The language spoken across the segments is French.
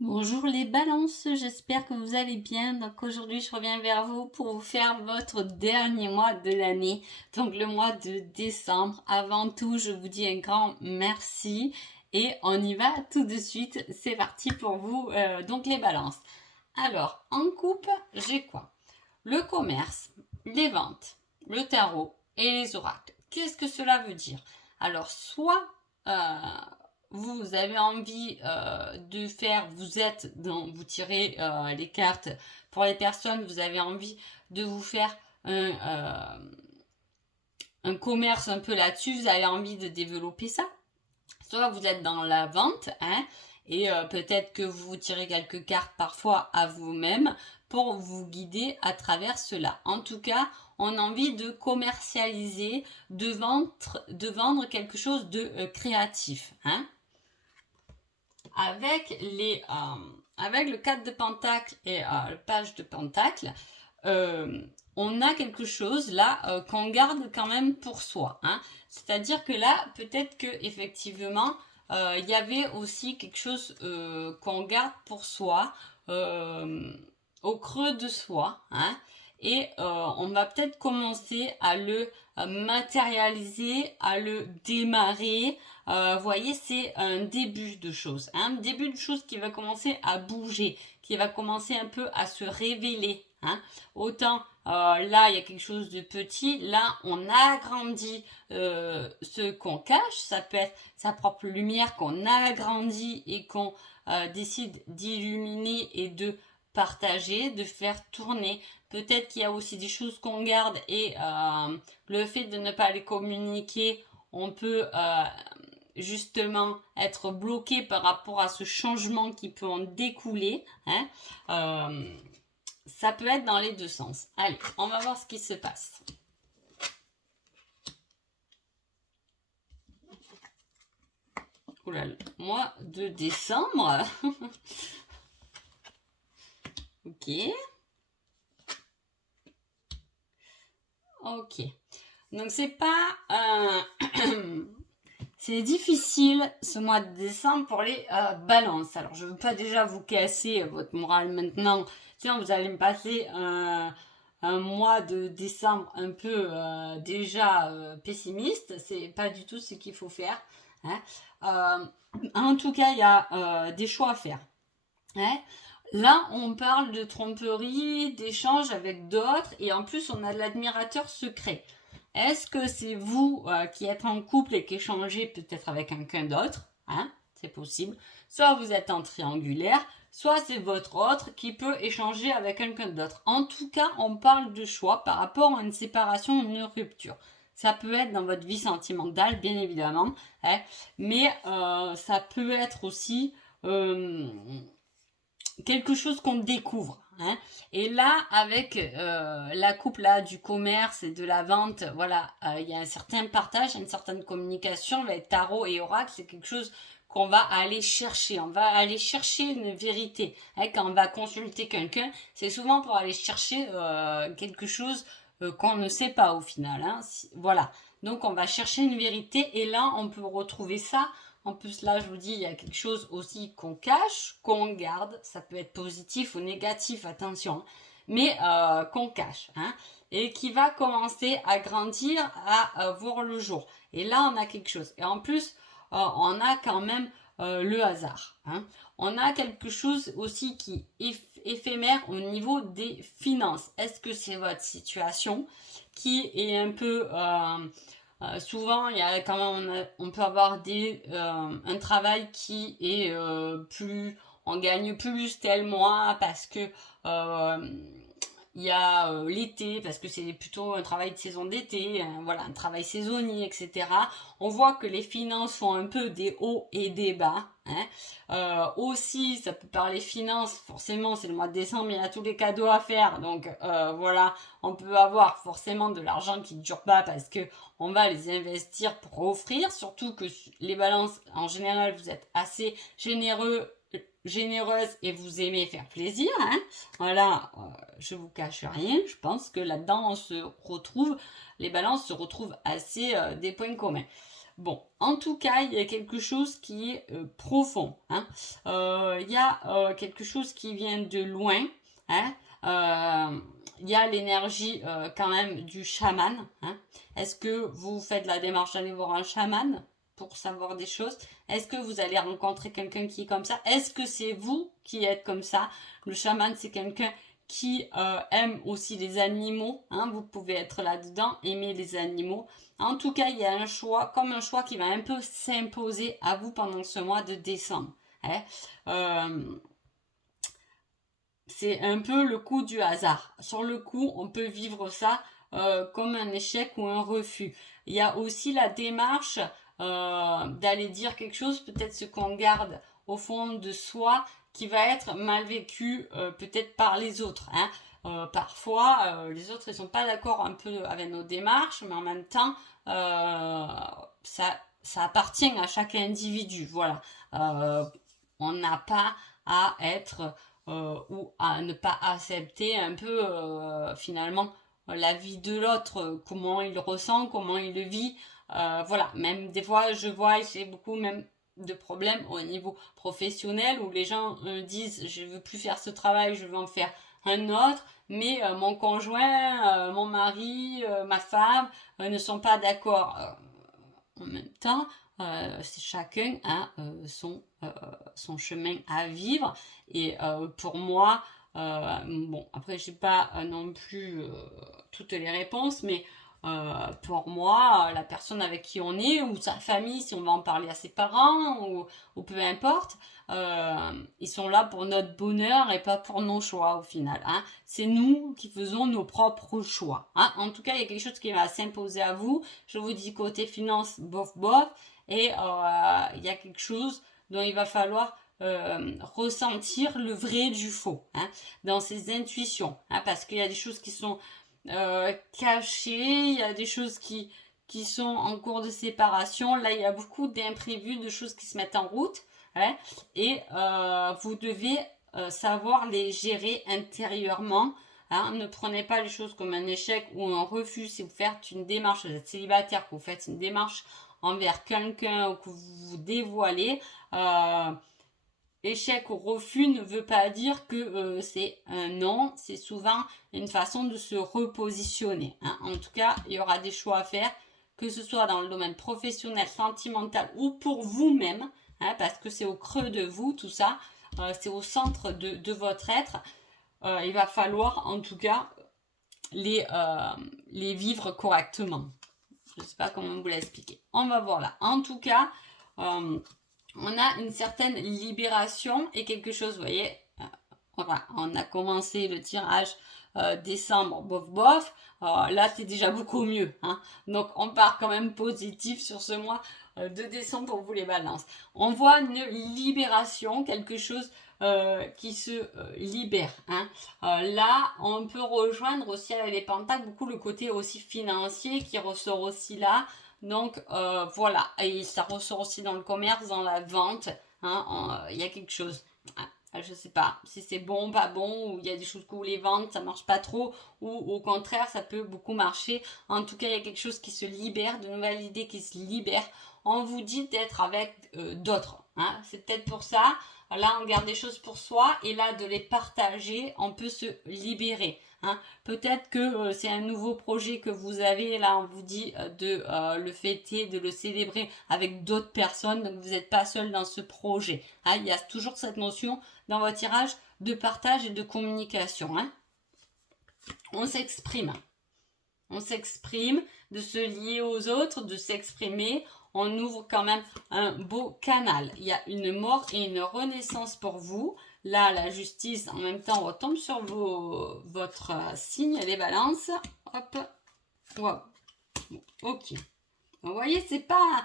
Bonjour les balances, j'espère que vous allez bien. Donc aujourd'hui je reviens vers vous pour vous faire votre dernier mois de l'année, donc le mois de décembre. Avant tout, je vous dis un grand merci et on y va tout de suite. C'est parti pour vous, donc les balances. Alors, en coupe, j'ai quoi? Le commerce, les ventes, le tarot et les oracles. Qu'est-ce que cela veut dire? Alors, soit euh, vous avez envie de faire, vous tirez les cartes pour les personnes, vous avez envie de vous faire un commerce un peu là-dessus, vous avez envie de développer ça. Soit vous êtes dans la vente, hein, et peut-être que vous tirez quelques cartes parfois à vous-même pour vous guider à travers cela. En tout cas, on a envie de commercialiser, de vendre quelque chose de créatif, hein. Avec le 4 de pentacle et le page de pentacle, on a quelque chose là qu'on garde quand même pour soi, hein. C'est-à-dire que là, peut-être que effectivement, il y avait aussi quelque chose qu'on garde pour soi, euh, au creux de soi, hein. Et on va peut-être commencer à le matérialiser, à le démarrer. Vous voyez, c'est un début de chose, hein, un début de chose qui va commencer à bouger, qui va commencer un peu à se révéler, hein. Autant là, il y a quelque chose de petit, là, on agrandit ce qu'on cache, ça peut être sa propre lumière qu'on agrandit et qu'on décide d'illuminer et de partager, de faire tourner. Peut-être qu'il y a aussi des choses qu'on garde et le fait de ne pas les communiquer, on peut justement être bloqué par rapport à ce changement qui peut en découler, hein. Ça peut être dans les deux sens. Allez, on va voir ce qui se passe. Oula, mois de décembre. Ok. Ok. Donc c'est pas c'est difficile ce mois de décembre pour les balances. Alors je veux pas déjà vous casser votre morale maintenant. Sinon vous allez me passer un mois de décembre un peu déjà pessimiste. C'est pas du tout ce qu'il faut faire, hein. En tout cas, il y a des choix à faire, hein. Là, on parle de tromperie, d'échange avec d'autres, et en plus, on a de l'admirateur secret. Est-ce que c'est vous qui êtes en couple et qui échangez peut-être avec quelqu'un d'autre, hein? C'est possible. Soit vous êtes en triangulaire, soit c'est votre autre qui peut échanger avec quelqu'un d'autre. En tout cas, on parle de choix par rapport à une séparation, une rupture. Ça peut être dans votre vie sentimentale, bien évidemment, hein, mais ça peut être aussi quelque chose qu'on découvre, hein. Et là, avec la coupe là du commerce et de la vente, voilà, il y a un certain partage, une certaine communication avec tarot et oracle. C'est quelque chose qu'on va aller chercher. On va aller chercher une vérité, hein. Quand on va consulter quelqu'un, c'est souvent pour aller chercher quelque chose qu'on ne sait pas au final, hein. Voilà. Donc on va chercher une vérité et là on peut retrouver ça. En plus, là, je vous dis, il y a quelque chose aussi qu'on cache, qu'on garde. Ça peut être positif ou négatif, attention. Mais qu'on cache, hein. Et qui va commencer à grandir, à voir le jour. Et là, on a quelque chose. Et en plus, on a quand même le hasard, hein. On a quelque chose aussi qui est éphémère au niveau des finances. Est-ce que c'est votre situation qui est un peu souvent, il y a quand même, on peut avoir un travail qui est plus, on gagne plus tel mois parce que euh, il y a l'été, parce que c'est plutôt un travail de saison d'été, voilà, un travail saisonnier, etc. On voit que les finances font un peu des hauts et des bas, hein. Aussi, ça peut parler finances, forcément, c'est le mois de décembre, il y a tous les cadeaux à faire, donc voilà, on peut avoir forcément de l'argent qui ne dure pas parce que on va les investir pour offrir, surtout que les balances, en général, vous êtes assez généreuse et vous aimez faire plaisir, hein. Voilà, je vous cache rien, je pense que là-dedans on se retrouve, les balances se retrouvent assez des points communs. Bon, en tout cas, il y a quelque chose qui est profond. Hein. Il y a quelque chose qui vient de loin. Hein. Il y a l'énergie quand même du chaman. Hein. Est-ce que vous faites la démarche d'aller voir un chaman pour savoir des choses? Est-ce que vous allez rencontrer quelqu'un qui est comme ça? Est-ce que c'est vous qui êtes comme ça? Le chaman, c'est quelqu'un qui aime aussi les animaux. Hein. Vous pouvez être là-dedans, aimer les animaux. En tout cas, il y a un choix, comme un choix qui va un peu s'imposer à vous pendant ce mois de décembre. Hein. C'est un peu le coup du hasard. Sur le coup, on peut vivre ça comme un échec ou un refus. Il y a aussi la démarche d'aller dire quelque chose, peut-être ce qu'on garde au fond de soi, qui va être mal vécu peut-être par les autres. Hein. Parfois, les autres, ils sont pas d'accord un peu avec nos démarches, mais en même temps, ça appartient à chaque individu. Voilà. On n'a pas à être ou à ne pas accepter un peu finalement la vie de l'autre, comment il ressent, comment il le vit. Voilà, même des fois, je vois, j'ai beaucoup même de problèmes au niveau professionnel où les gens disent je veux plus faire ce travail, je veux en faire un autre, mais mon conjoint, mon mari, ma femme ne sont pas d'accord. En même temps, chacun a son chemin à vivre et pour moi, bon après j'ai pas non plus toutes les réponses, mais pour moi, la personne avec qui on est, ou sa famille, si on va en parler à ses parents, ou peu importe, ils sont là pour notre bonheur et pas pour nos choix au final. Hein. C'est nous qui faisons nos propres choix. Hein. En tout cas, il y a quelque chose qui va s'imposer à vous. Je vous dis côté finance, bof bof, et il y a quelque chose dont il va falloir ressentir le vrai du faux hein, dans ses intuitions. Hein, parce qu'il y a des choses qui sont cachées, il y a des choses qui sont en cours de séparation. Là, il y a beaucoup d'imprévus, de choses qui se mettent en route. Hein, et vous devez savoir les gérer intérieurement. Hein, ne prenez pas les choses comme un échec ou un refus. Si vous faites une démarche, vous êtes célibataire, que vous faites une démarche envers quelqu'un ou que vous vous dévoilez, échec ou refus ne veut pas dire que c'est un non, c'est souvent une façon de se repositionner. Hein. En tout cas, il y aura des choix à faire, que ce soit dans le domaine professionnel, sentimental ou pour vous-même, hein, parce que c'est au creux de vous tout ça, c'est au centre de votre être. Il va falloir en tout cas les vivre correctement. Je ne sais pas comment vous l'expliquer. On va voir là. En tout cas, on a une certaine libération et quelque chose, vous voyez, voilà, on a commencé le tirage décembre, bof bof, là c'est déjà beaucoup mieux, hein. Donc on part quand même positif sur ce mois de décembre pour vous les balances. On voit une libération, quelque chose qui se libère. Hein. Là, on peut rejoindre aussi avec les pentacles beaucoup le côté aussi financier qui ressort aussi là. Donc voilà, et ça ressort aussi dans le commerce, dans la vente. Hein, il y a quelque chose. Je sais pas si c'est bon, pas bon, ou il y a des choses que vous voulez vendre, ça marche pas trop, ou au contraire, ça peut beaucoup marcher. En tout cas, il y a quelque chose qui se libère, de nouvelles idées qui se libèrent. On vous dit d'être avec d'autres. Hein. C'est peut-être pour ça. Là, on garde des choses pour soi et là, de les partager, on peut se libérer. Hein. Peut-être que c'est un nouveau projet que vous avez. Là, on vous dit de le fêter, de le célébrer avec d'autres personnes. Donc, vous n'êtes pas seul dans ce projet. Hein. Il y a toujours cette notion dans votre tirage de partage et de communication. Hein. On s'exprime. On s'exprime, de se lier aux autres, de s'exprimer. On ouvre quand même un beau canal. Il y a une mort et une renaissance pour vous. Là, la justice, en même temps, retombe sur votre signe, les balances. Hop. Wow. Ok. Vous voyez, c'est pas...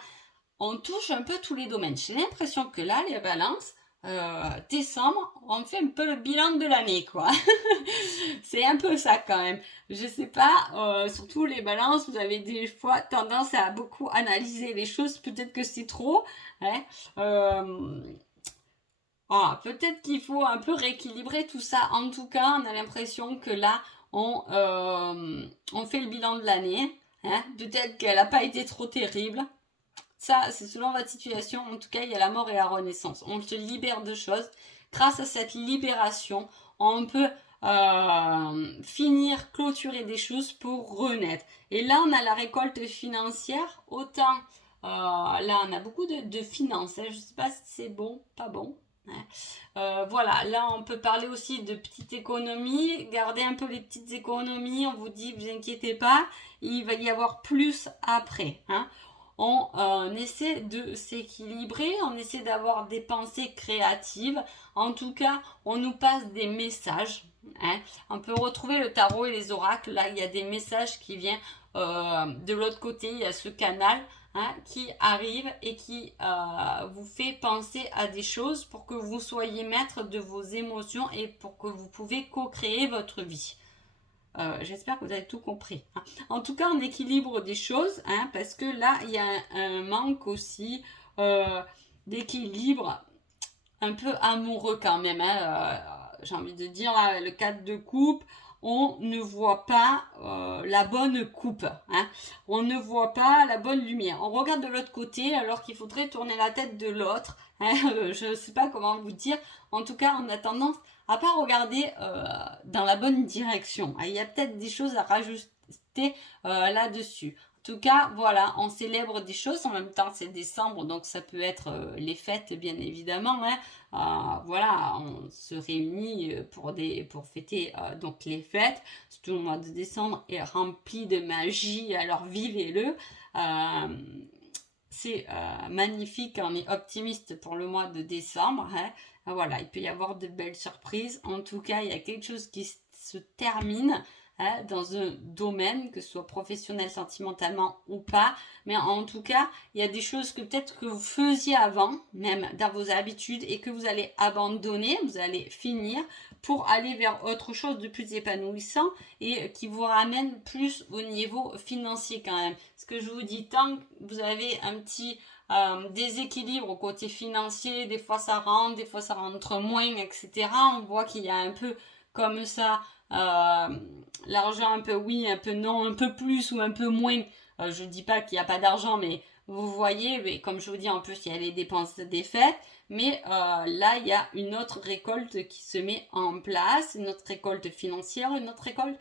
On touche un peu tous les domaines. J'ai l'impression que là, les balances, décembre, on fait un peu le bilan de l'année, quoi. C'est un peu ça quand même. Je sais pas, surtout les balances, vous avez des fois tendance à beaucoup analyser les choses. Peut-être que c'est trop. Hein. Peut-être qu'il faut un peu rééquilibrer tout ça. En tout cas, on a l'impression que là, on fait le bilan de l'année. Hein. Peut-être qu'elle n'a pas été trop terrible. Ça, c'est selon votre situation. En tout cas, il y a la mort et la renaissance. On se libère de choses. Grâce à cette libération, on peut finir, clôturer des choses pour renaître. Et là, on a la récolte financière. Autant, là, on a beaucoup de finances. Hein. Je ne sais pas si c'est bon, pas bon. Hein. Voilà, là, on peut parler aussi de petites économies. Gardez un peu les petites économies. On vous dit, vous inquiétez pas, il va y avoir plus après. Hein. On essaie de s'équilibrer, on essaie d'avoir des pensées créatives. En tout cas, on nous passe des messages. Hein. On peut retrouver le tarot et les oracles. Là, il y a des messages qui viennent de l'autre côté. Il y a ce canal qui arrive et qui vous fait penser à des choses pour que vous soyez maître de vos émotions et pour que vous pouvez co-créer votre vie. J'espère que vous avez tout compris. Hein. En tout cas, on équilibre des choses, hein, parce que là, il y a un manque aussi d'équilibre un peu amoureux quand même. Hein. J'ai envie de dire, là, le 4 de coupe, on ne voit pas la bonne coupe. Hein. On ne voit pas la bonne lumière. On regarde de l'autre côté alors qu'il faudrait tourner la tête de l'autre. Hein. Je ne sais pas comment vous dire. En tout cas, on a tendance à pas regarder dans la bonne direction. Il y a peut-être des choses à rajouter là-dessus. En tout cas, voilà, on célèbre des choses. En même temps, c'est décembre, donc ça peut être les fêtes, bien évidemment. Hein. Voilà, on se réunit pour fêter donc les fêtes. Surtout le mois de décembre est rempli de magie, alors vivez-le. C'est magnifique, on est optimiste pour le mois de décembre. Hein. Voilà, il peut y avoir de belles surprises. En tout cas, il y a quelque chose qui se termine dans un domaine, que ce soit professionnel, sentimentalement ou pas. Mais en tout cas, il y a des choses que peut-être que vous faisiez avant, même dans vos habitudes, et que vous allez abandonner, vous allez finir pour aller vers autre chose de plus épanouissant et qui vous ramène plus au niveau financier quand même. Ce que je vous dis, tant que vous avez un petit déséquilibre au côté financier, des fois ça rentre, des fois ça rentre moins, etc. On voit qu'il y a un peu comme ça l'argent un peu oui, un peu non, un peu plus ou un peu moins. Je ne dis pas qu'il n'y a pas d'argent, mais vous voyez, mais comme je vous dis, en plus il y a les dépenses des fêtes. Mais là, il y a une autre récolte qui se met en place, une autre récolte financière, une autre récolte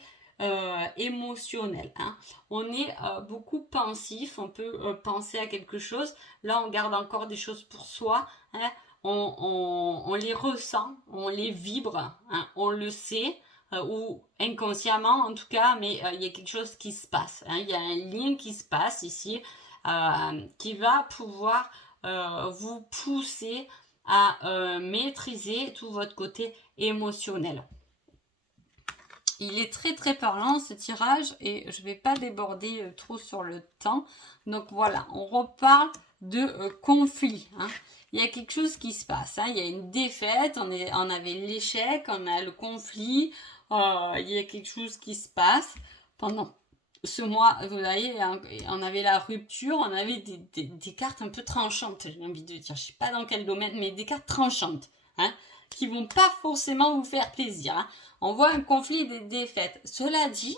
émotionnelle. Hein. On est beaucoup pensif, on peut penser à quelque chose. Là, on garde encore des choses pour soi. Hein. On les ressent, on les vibre, hein. On le sait. Ou inconsciemment en tout cas, mais il y a quelque chose qui se passe. Hein. Il y a un lien qui se passe ici qui va pouvoir vous pousser à maîtriser tout votre côté émotionnel. Il est très très parlant ce tirage et je ne vais pas déborder trop sur le temps. Donc voilà, on reparle de conflit. Hein. Il y a quelque chose qui se passe. Hein. Il y a une défaite, on avait l'échec, on a le conflit. Il y a quelque chose qui se passe pendant ce mois. Vous voyez, on avait la rupture, on avait des cartes un peu tranchantes, j'ai envie de dire. Je ne sais pas dans quel domaine, mais des cartes tranchantes. Hein, qui ne vont pas forcément vous faire plaisir. Hein. On voit un conflit des défaites. Cela dit,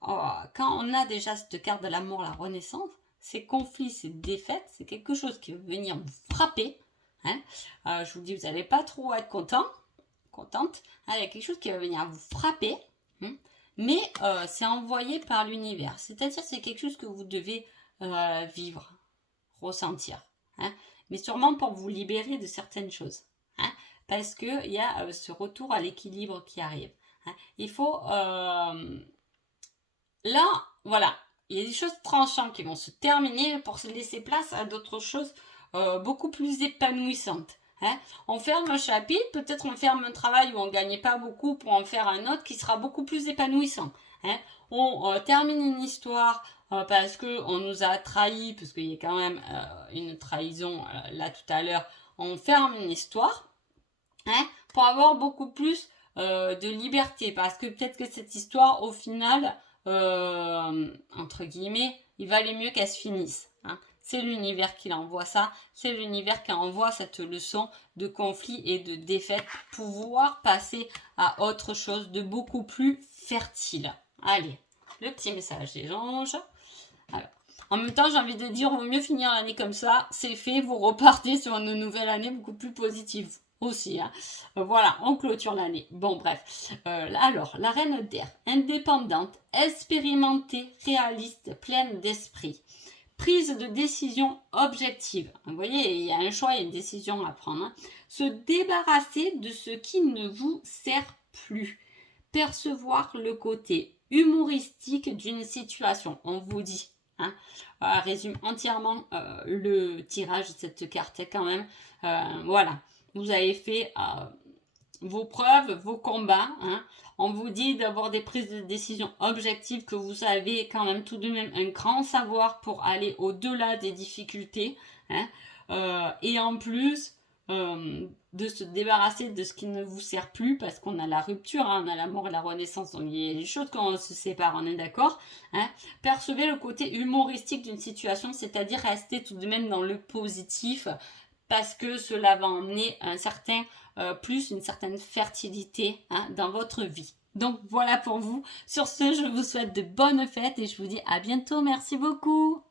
quand on a déjà cette carte de l'amour, la renaissance, ces conflits, ces défaites, c'est quelque chose qui va venir vous frapper. Hein. Je vous dis, vous n'allez pas trop être contente. Il y a quelque chose qui va venir vous frapper. Hein. Mais c'est envoyé par l'univers. C'est-à-dire c'est quelque chose que vous devez vivre, ressentir. Hein. Mais sûrement pour vous libérer de certaines choses. Hein. Parce qu'il y a ce retour à l'équilibre qui arrive. Hein. Il faut... là, voilà, il y a des choses tranchantes qui vont se terminer pour se laisser place à d'autres choses beaucoup plus épanouissantes. Hein. On ferme un chapitre, peut-être on ferme un travail où on ne gagnait pas beaucoup pour en faire un autre qui sera beaucoup plus épanouissant. Hein. On termine une histoire parce qu'on nous a trahis, parce qu'il y a quand même une trahison là tout à l'heure. On ferme une histoire. Hein, pour avoir beaucoup plus de liberté, parce que peut-être que cette histoire au final entre guillemets il valait mieux qu'elle se finisse. Hein. C'est l'univers qui envoie ça, c'est l'univers qui envoie cette leçon de conflit et de défaite pour pouvoir passer à autre chose de beaucoup plus fertile. Allez, le petit message des anges. Alors, En même temps, j'ai envie de dire, vaut mieux finir l'année comme ça, c'est fait, vous repartez sur une nouvelle année beaucoup plus positive aussi. Hein. Voilà, on clôture l'année. Bon, bref. Alors, la reine d'air, indépendante, expérimentée, réaliste, pleine d'esprit. Prise de décision objective. Vous voyez, il y a un choix et une décision à prendre. Hein. Se débarrasser de ce qui ne vous sert plus. Percevoir le côté humoristique d'une situation. On vous dit. Hein, résume entièrement le tirage de cette carte quand même. Voilà, vous avez fait vos preuves, vos combats. Hein. On vous dit d'avoir des prises de décision objectives, que vous avez quand même tout de même un grand savoir pour aller au-delà des difficultés. Hein. Et en plus, de se débarrasser de ce qui ne vous sert plus, parce qu'on a la rupture, hein, on a la mort et la renaissance, donc il y a des choses quand on se sépare, on est d'accord. Hein. Percevez le côté humoristique d'une situation, c'est-à-dire rester tout de même dans le positif, parce que cela va emmener un certain plus, une certaine fertilité hein, dans votre vie. Donc voilà pour vous. Sur ce, je vous souhaite de bonnes fêtes et je vous dis à bientôt. Merci beaucoup.